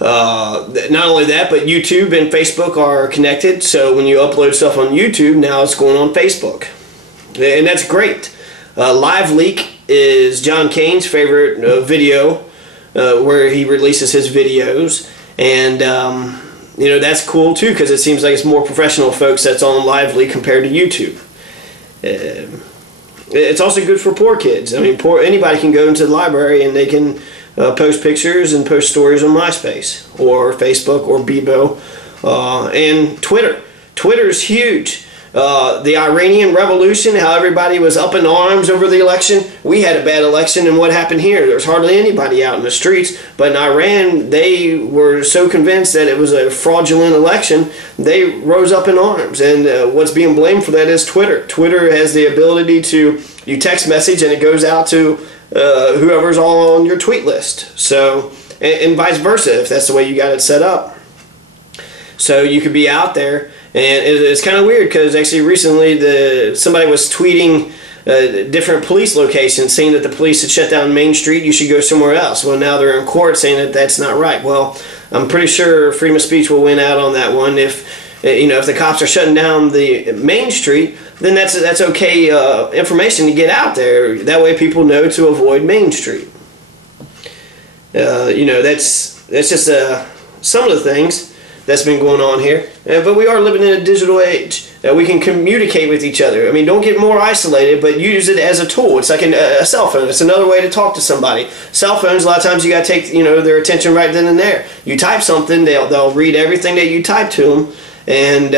Not only that, but YouTube and Facebook are connected. So when you upload stuff on YouTube, now it's going on Facebook. And that's great. Live Leak is John Kane's favorite video where he releases his videos. And, you know, that's cool too, because it seems like it's more professional folks that's on Live Leak compared to YouTube. It's also good for poor kids. I mean, anybody can go into the library and they can post pictures and post stories on MySpace or Facebook or Bebo and Twitter. Twitter's huge. The Iranian Revolution, how everybody was up in arms over the election. We had a bad election, and what happened here? There was hardly anybody out in the streets. But in Iran, they were so convinced that it was a fraudulent election, they rose up in arms. And what's being blamed for that is Twitter. Twitter has the ability to, you text message and it goes out to whoever's all on your tweet list. So, and vice versa, if that's the way you got it set up. So you could be out there, and it's kind of weird because actually recently somebody was tweeting different police locations saying that the police had shut down Main Street, you should go somewhere else. Well, now they're in court saying that that's not right. Well, I'm pretty sure freedom of speech will win out on that one. If the cops are shutting down the Main Street, then that's okay information to get out there. That way people know to avoid Main Street. That's just some of the things that's been going on here. But we are living in a digital age. We can communicate with each other. I mean, don't get more isolated, but use it as a tool. It's like a cell phone. It's another way to talk to somebody. Cell phones, a lot of times you got to take their attention right then and there. You type something, they'll read everything that you type to them, and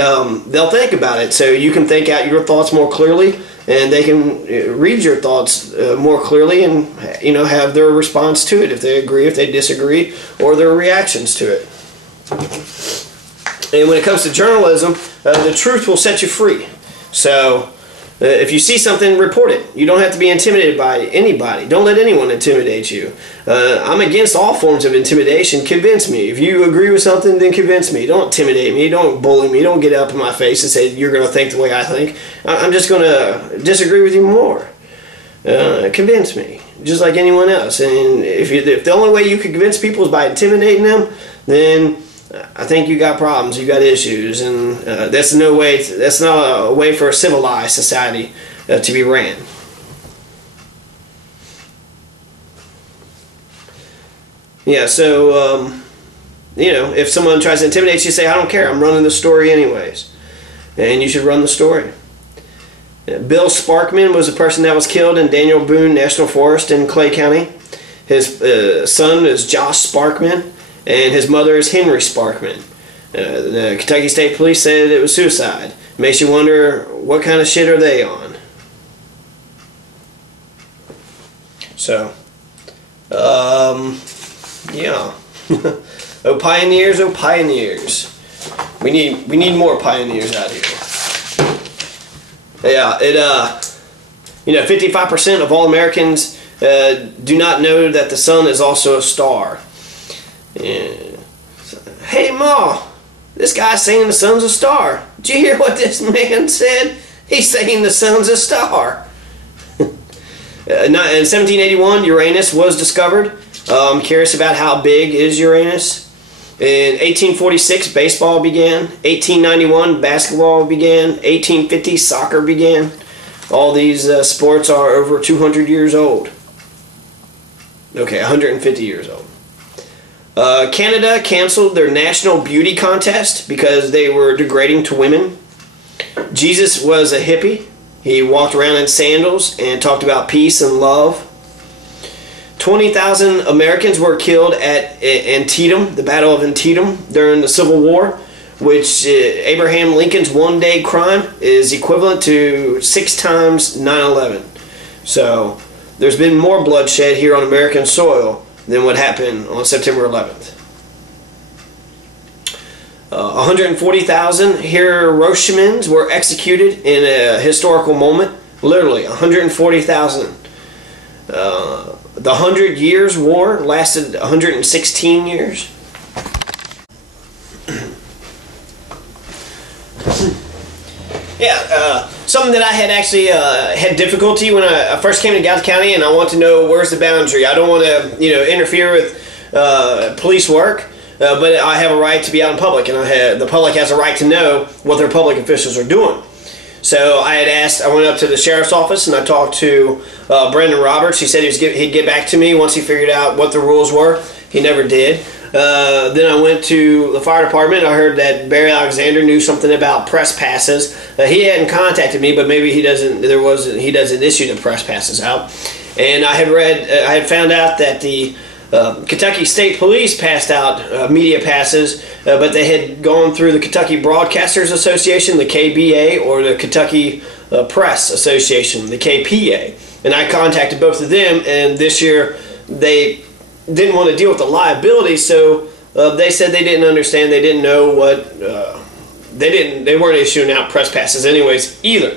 they'll think about it. So you can think out your thoughts more clearly, and they can read your thoughts more clearly and have their response to it, if they agree, if they disagree, or their reactions to it. And when it comes to journalism, the truth will set you free. So if you see something, report it. You don't have to be intimidated by anybody. Don't let anyone intimidate you. I'm against all forms of intimidation. Convince me. If you agree with something, then convince me. Don't intimidate me. Don't bully me. Don't get up in my face and say you're going to think the way I think. I'm just going to disagree with you more. Convince me, just like anyone else. And if the only way you can convince people is by intimidating them, then I think you got problems, you got issues, and that's not a way for a civilized society to be ran. Yeah, so if someone tries to intimidate you, say, I don't care, I'm running the story anyways, and you should run the story. Bill Sparkman was a person that was killed in Daniel Boone National Forest in Clay County. His son is Josh Sparkman, and his mother is Henry Sparkman. The Kentucky State Police said it was suicide. Makes you wonder, what kind of shit are they on? So, yeah. Oh pioneers, oh pioneers. We need more pioneers out here. Yeah, 55% of all Americans do not know that the sun is also a star. Yeah. Hey Ma, this guy's saying the sun's a star. Did you hear what this man said? He's saying the sun's a star. In 1781, Uranus was discovered. I'm curious about how big is Uranus. In 1846, baseball began. 1891, basketball began. 1850, soccer began. All these sports are over 200 years old. Okay, 150 years old. Canada canceled their national beauty contest because they were degrading to women. Jesus was a hippie. He walked around in sandals and talked about peace and love. 20,000 Americans were killed at Antietam, the Battle of Antietam, during the Civil War, which Abraham Lincoln's one-day crime is equivalent to 6 times 9/11. So there's been more bloodshed here on American soil than what happened on September 11th. 140,000 Hiroshimans were executed in a historical moment. Literally, 140,000. The 100 Years' War lasted 116 years. Yeah, something that I had actually had difficulty when I first came to Gallatin County, and I want to know where's the boundary. I don't want to, interfere with police work. but I have a right to be out in public, and the public has a right to know what their public officials are doing. So I went up to the sheriff's office and I talked to Brendan Roberts. He said he'd get back to me once he figured out what the rules were. He never did. Then I went to the fire department. I heard that Barry Alexander knew something about press passes. He hadn't contacted me, but maybe he doesn't issue the press passes out. And I had found out that the Kentucky State Police passed out media passes, but they had gone through the Kentucky Broadcasters Association, the KBA, or the Kentucky Press Association, the KPA. And I contacted both of them, and this year they didn't want to deal with the liability, so they said they didn't understand. They didn't know what they weren't issuing out press passes anyways either.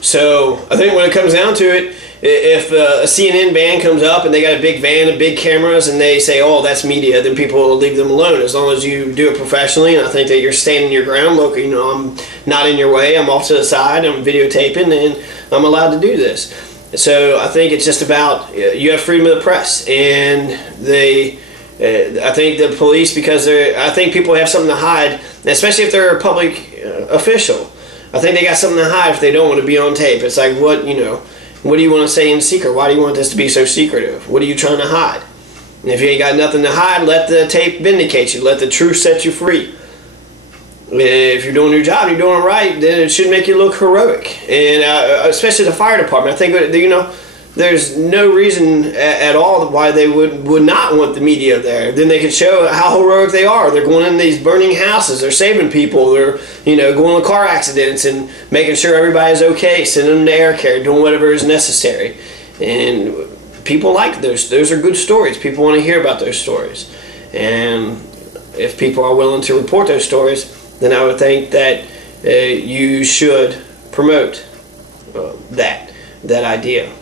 So I think when it comes down to it, if a CNN band comes up and they got a big van and big cameras and they say, oh, that's media, then people will leave them alone as long as you do it professionally. And I think that you're standing your ground. Look, I'm not in your way. I'm off to the side. I'm videotaping, and I'm allowed to do this. So I think it's just about you have freedom of the press, and I think the police, because I think people have something to hide, especially if they're a public official. I think they got something to hide if they don't want to be on tape. It's like, what do you want to say in secret? Why do you want this to be so secretive? What are you trying to hide? And if you ain't got nothing to hide, let the tape vindicate you. Let the truth set you free. If you're doing your job, you're doing it right, then it should make you look heroic. And especially the fire department. I think, there's no reason at all why they would not want the media there. Then they could show how heroic they are. They're going in these burning houses. They're saving people. They're going to car accidents and making sure everybody's okay, sending them to air care, doing whatever is necessary. And people like those. Those are good stories. People want to hear about those stories. And if people are willing to report those stories, then I would think that you should promote that idea.